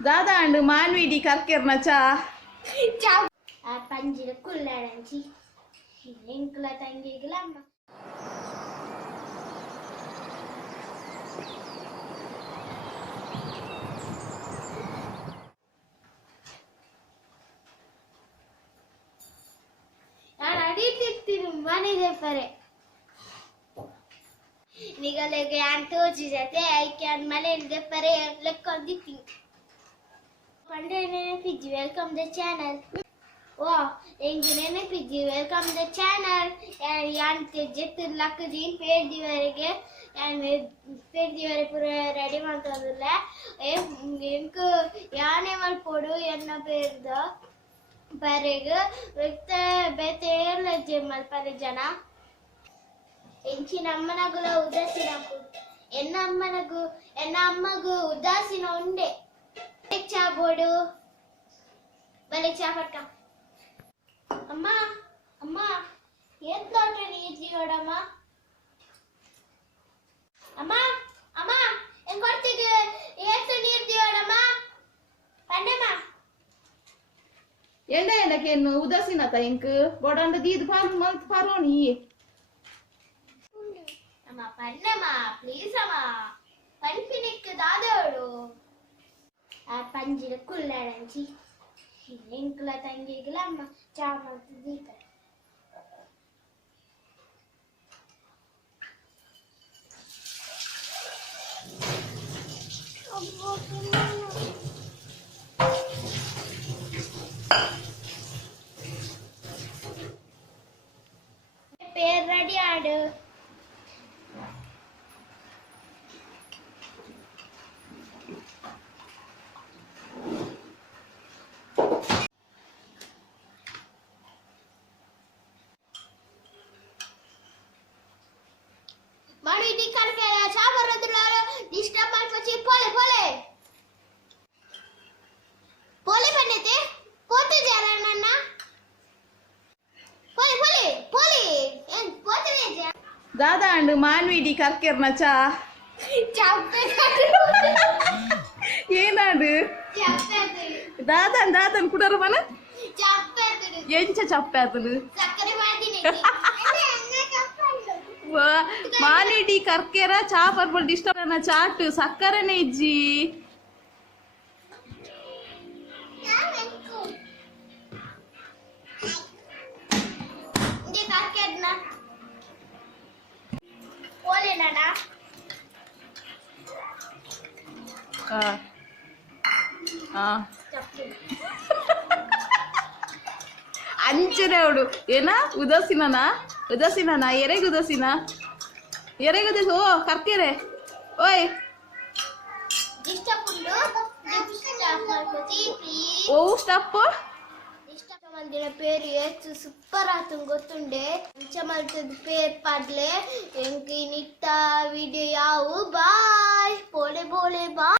दादा अंड मानवीडी कर्केरना चा चा पंजिर कुल्लाडंची इंकला तंगिगला ನಾನು ಅಡಿತಿರ್ತೀನಿ ಮನೆಗೆ ಪರೆ ನಿಗಲೆಗೆ ಅಂತೋಜಿ ಜತೆ ಐಕೆ ಮನೆಗೆ ಪರೆ ಲೆಕ್ಕೊಂಡಿರ್ತೀನಿ Pandai Pidgey, welcome the channel. Wow, Engine Pidgey, welcome the channel. And Yan Jet Lakadin paid the very and paid the very ready month of the lab. If Yanemal Podu Yana paid the Parega with the Bethel Jemal Parajana. Enchinamanago Udasinaku. Enamanago, Enamago Udasin on day. चा बोडू बले चा पटका अम्मा अम्मा ಎಂತ ನೀತಿ ನೋಡಮ್ಮ ಅಮ್ಮ ಅಮ್ಮ ಎಂತ ಕೊಡ್ತಿಗೆ ಎಂತ ನೀತಿ ನೋಡಮ್ಮ ಪನ್ನಮ್ಮ ಎಂಡ ಎಂಡಕೇನು ಉದಾಸೀನತ ಎಂಕ ಬೋಡಂಡ ದೀದ್ ಪಾರೋನಿ ಅಮ್ಮ ಪನ್ನಮ್ಮ ಪ್ಲೀಸ್ ಅಮ್ಮ ಪನ್ಪಿನಿಕ್ಕೆ ದಾದೋಡು पंजिर कुल्लाडंची इंकला तंगिगला चा ಮಾಡ್ತಿದ್ದೀತ ಪೇರ್ ರೆಡಿ ಆಡು Mari करके अच्छा बरदलार डिस्टर्ब मत પછી પોલે પોલે પોલે બનેતે પોતે જરા નાના પોલે પોલે પોಲೆ એન પોતે જા दादा अंड मानवीडी कर्केरना चा ಚಾಪೆ ಏನಾಡು ಚಾಪೆ दादा दादा ಕುಡರ ಮನ ಚಾಪೆ ಎಂಚ ಚಪ್ಪಾದಲು ಸಕ್ಕರೆ ಮಾಡಿನಿ ಮಾನಿಡಿ ಕರ್ಕೆರ ಚಾ ಪರ್ಬಲ್ ಡಿಸ್ಟರ್ಬ್ ಚಾಟ್ ಸಕ್ಕರೆನೆ ಇಜ್ಜಿ ಅಂಚನೆ ಅವಡು ಏನ ಉದಾಸೀನನಾ ಉದಾಸೀನನಾ ಎರೆಗೆ ಉದಾಸೀನ ಎರೆಗೆ ಉದಾಸ ಓ ಕರ್ಕೆರೆ ಓಯ್ ಓ ಸ್ಟಪ್ ಮಂದಿರ ಪೇರು ಎಷ್ಟು ಸೂಪರ್ ಆತು ಗೊತ್ತುಂಡೆ ಮಂಚಮಲ್ತದ ಪೇರ್ ಪಡ್ಲೆ ಎಂಕಿ ನಿತ್ತ ವಿಡಿಯೋ ಯಾವು ಬಾಯ್ ಪೋಳೆ ಬೋಳೆ ಬಾ